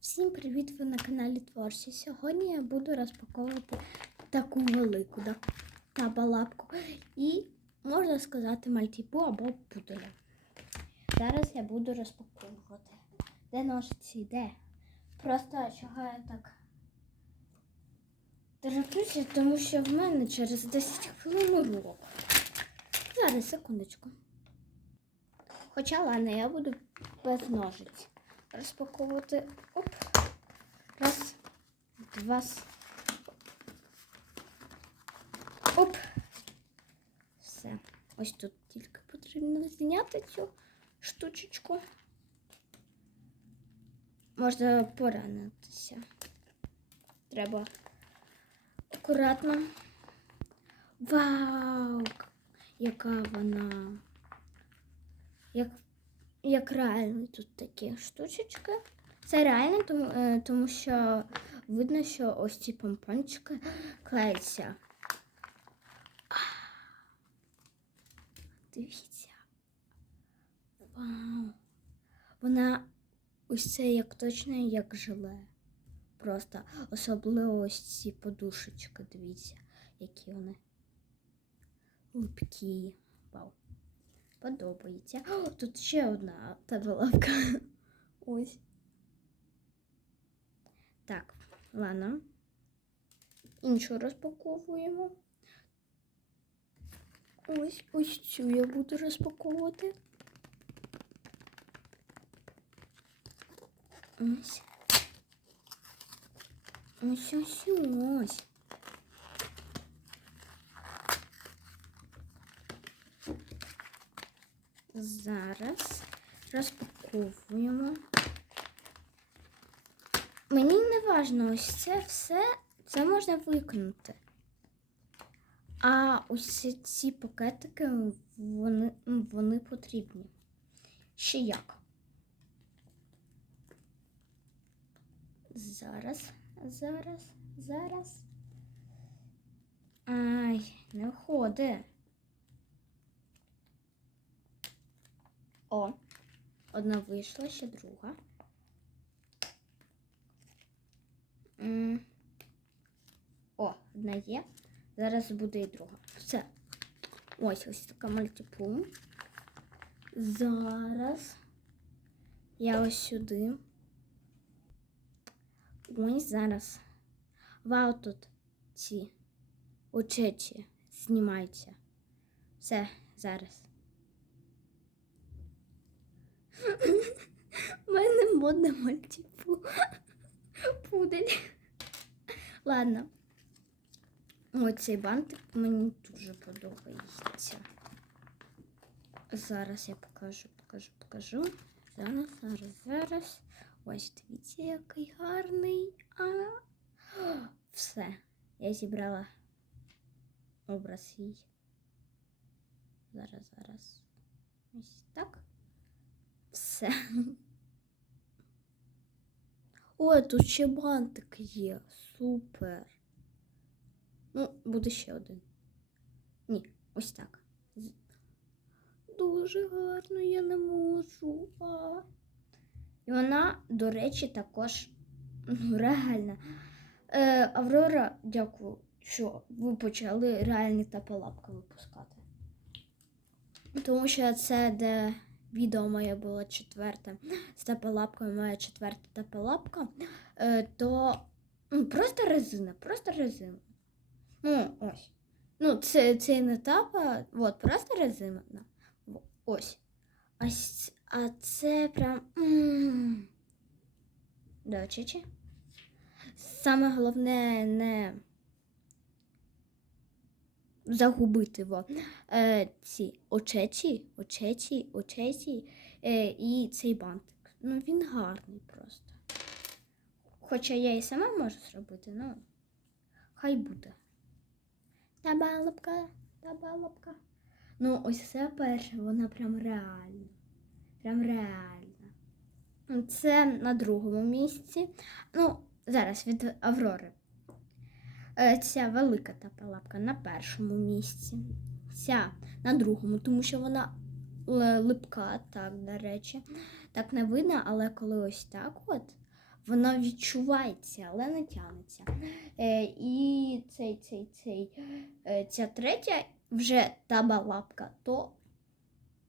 Всім привіт! Ви на каналі Творчі. Сьогодні я буду розпаковувати таку велику да, табалапку і, можна сказати, мальтіпу або пуделя. Зараз я буду розпаковувати. Де ножиці? Де? Просто чого я так тороплюся, тому що в мене через 10 хвилин урок. Зараз, секундочку. Хоча ладно, я буду без ножиць розпаковувати. Оп. Раз, два. с- Оп. Все. Ось тут тільки потрібно зняти цю штучечку. Можна поранитися. Треба акуратно. Вау! Яка вона! Як як реально тут такі штучечки. Це реально, тому, е, тому що видно, що ось ці помпончики клеються. Дивіться. Вау. Вона ось це як точно як желе. Просто особливо ось ці подушечки, дивіться, які вони липкі. Вау подобається. О, тут ще одна табелавка. Ось. Ладно. Іншу розпаковуємо. Ось ось цю я буду розпаковувати. Ось. Ось ось ось. Зараз розпаковуємо. Мені не важно, ось це все, це можна викинути. А ось ці- пакетики, вони, вони потрібні. Ще як? Зараз, зараз, зараз. Ай, не входить. О, одна вийшла, ще друга. О, одна є. Зараз буде і друга. Все. Ось ось така мультипум. Зараз я ось сюди. Ось зараз. Вау, тут ці очечі знімаються. Все, зараз. У мене модна мультипу. Пудель. Ладно. Оцей бантик мені дуже подобається. Зараз я покажу, покажу, покажу. Зараз, зараз, зараз. Ось дивіться, який гарний. А. Все. Я зібрала образ їй. Зараз, зараз. Ось так. Все. Ой, тут ще бантик є. Супер. Ну, буде ще один. Ні, ось так. Дуже гарно, я не можу. А. І вона, до речі, також ну, реальна. Е, Аврора, дякую, що ви почали реальні тапалапки випускати. Тому що це де відео моє було четверте з тапалапкою, моя четверта тапалапка, е, то ну, просто резина, просто резина. Ну, ось. Ну, це, це не тапа, от, просто резина. Ось. А, а це прям. м. Да, чечі. Саме головне не загубити во. Е, ці очечі, очечі, очечі е, і цей бантик. Ну, він гарний просто. Хоча я і сама можу зробити, ну хай буде. Та балапка, та балапка. Ну, ось це перше, вона прям реальна. Прям реальна. Це на другому місці. Ну, зараз від Аврори. Е, ця велика та лапка на першому місці. Ця на другому, тому що вона е, липка, так, до речі. Так не видно, але коли ось так от. Вона відчувається, але не тянеться. Е, І цей, цей, цей, е, ця третя вже та балапка, то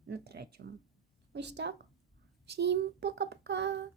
на третьому. Ось так. Всім пока-пока!